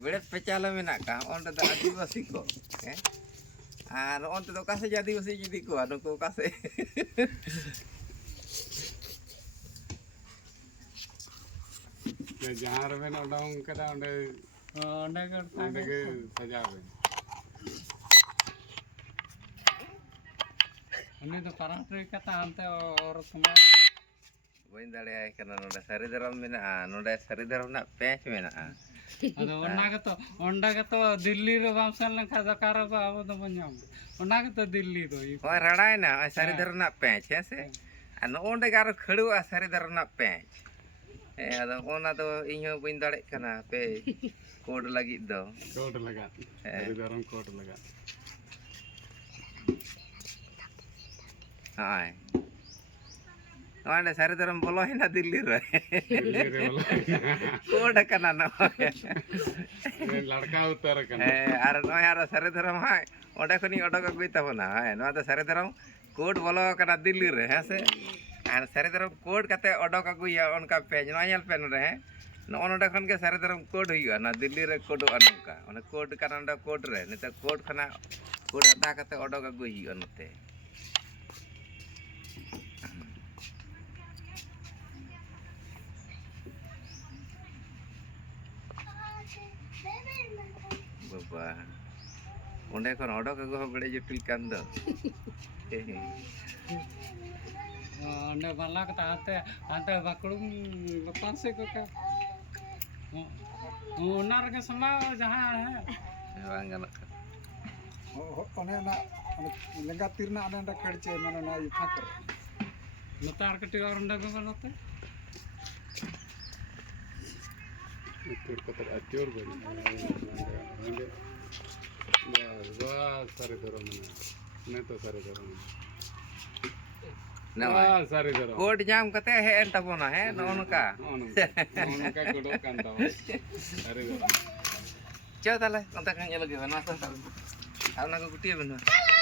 Berat pecala menak ka on da adivasi ko ar on to kase adivasi jadi ko anu ko kase ya jahar ben odong kada onde ke sajabe ini to parang kata ante or sama bain dale ay kana noda sari daram menak noda sari daram na pech menak ಅದು ಒಣ್ಣಾಗತ್ತೋ ದಿಲ್ಲಿ ವಂಶಲ್ ಖಾದ ಕಾರ ಅದು ಬಂಜಾಮ್ ಒಣ್ಣಾಗತ್ತೋ ದಿಲ್ಲಿ ಇದು oh radai na sari daram na pech se anu onde garo khadu sari daram na pech ado ona do inyo bain dale kana pe code lagi do कोट लगा सरी दरम कोट लगा hai Anda sari daram bolo hina Delhi re. Delhi रे वाला Code kana na. लड़का उतर कन Ar no ara sari daram hai. Oda khoni oda ka guita bona hai. No ta sari daram code bolo kana Delhi re ha se. Ar sari daram code kate oda ka guya onka page no nyal pen re. No oda khon ke sari daram code hiya na Delhi re code anka. Ona code kana oda code re. Nita code khana code hata kate oda ka guyi onote. Baba, onde kon odo ka go bede jutil kan do. ಅಂಡೆ ಬಲ್ಲಾಕತ್ತ ಅಂತೆ ಅಂತೆ ಬಕ್ಕಳು ಬಕ್ಕಾನ್ಸೆ को उनारके समा जहां है Bang ganak. ಒನೆ ಲೆಂಗ ತೀರ್ನ Ananda ಕಡ್ಚೆ ಮನ ನಾ ಇಫಾಕರ್ नतार कटी और अंडा को बनते इतुर कतर अत्योर बड़ी onde बस सरी दरम ने तो सरी दरम Na सरी दरम code nyam kate he enta bona he no onka. उनका कोडो कांदा सरी दरम Coba tale, kontak kan lagi mana asal. Aku nak guti benar.